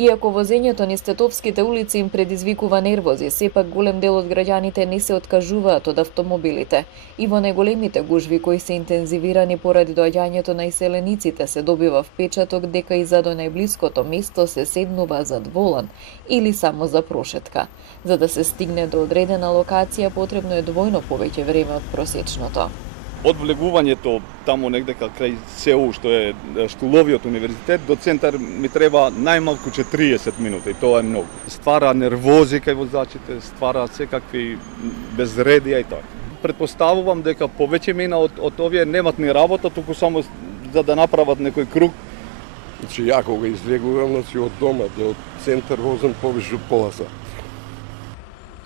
Иако возењето низ тетовските улици им предизвикува нервози, сепак голем дел од граѓаните не се откажуваат од автомобилите. И во најголемите гужви кои се интензивирани поради доаѓањето на иселениците се добива впечаток дека и за до најблиското место се седнува зад волан или само за прошетка. За да се стигне до одредена локација потребно е двојно повеќе време од просечното. Од влегувањето таму негдека крај СЕУ, што е Штуловиот универзитет, до центар ми треба најмалку 40 минути, тоа е многу. Ствара нервози кај возачите, ствара секакви безредија и тоа. Предпоставувам дека повеќе мина од овие немат ни работа, туку само за да направат некој круг. Значи, ја кога излегувам, од дома до центар возам повеќе од пола сат.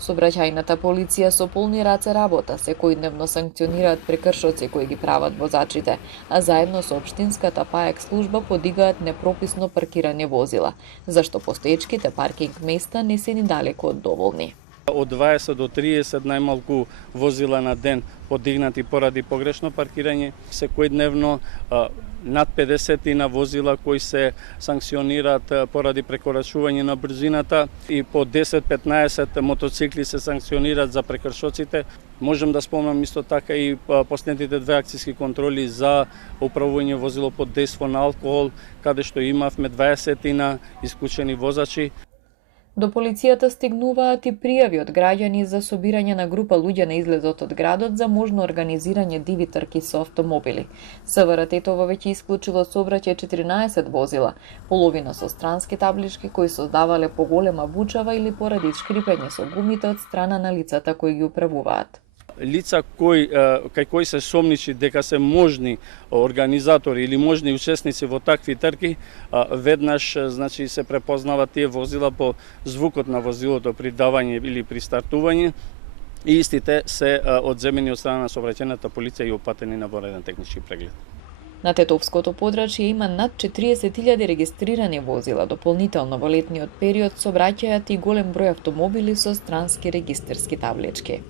Сообраќајната полиција со полни раце работа секојдневно санкционираат прекршоци кои ги прават возачите, а заедно со општинската ПАЕК служба подигаат непрописно паркирани возила, зашто постоечките паркинг места не се ни далеку од доволни. Од 20 до 30 најмалку возила на ден подигнати поради погрешно паркирање, секојдневно над 50 на возила кои се санкционираат поради прекорачување на брзината и по 10-15 мотоцикли се санкционираат за прекршоците. Можем да спомнам исто така и последните две акцијски контроли за управување возило под дејство на алкохол, каде што имавме 20 на исклучени возачи. До полицијата стигнуваат и пријави од граѓани за собирање на група луѓе на излезот од градот за можно организирање диви трки со автомобили. СВР Тетово веќе исклучило сообраќај 14 возила, половина со странски таблички кои создавале поголема бучава или поради шкрипење со гумите од страна на лицата кои ги управуваат. Лица кај кои се сомничи дека се можни организатори или можни учесници во такви трки, веднаш значи се препознават тие возила по звукот на возилото при давање или при стартување и истите се одземени од страна на сообраќајната полиција и опатени на вореден технички преглед. На Тетовското подрачје има над 40.000 регистрирани возила, дополнително во летниот период сообраќајат и голем број автомобили со странски регистерски таблички.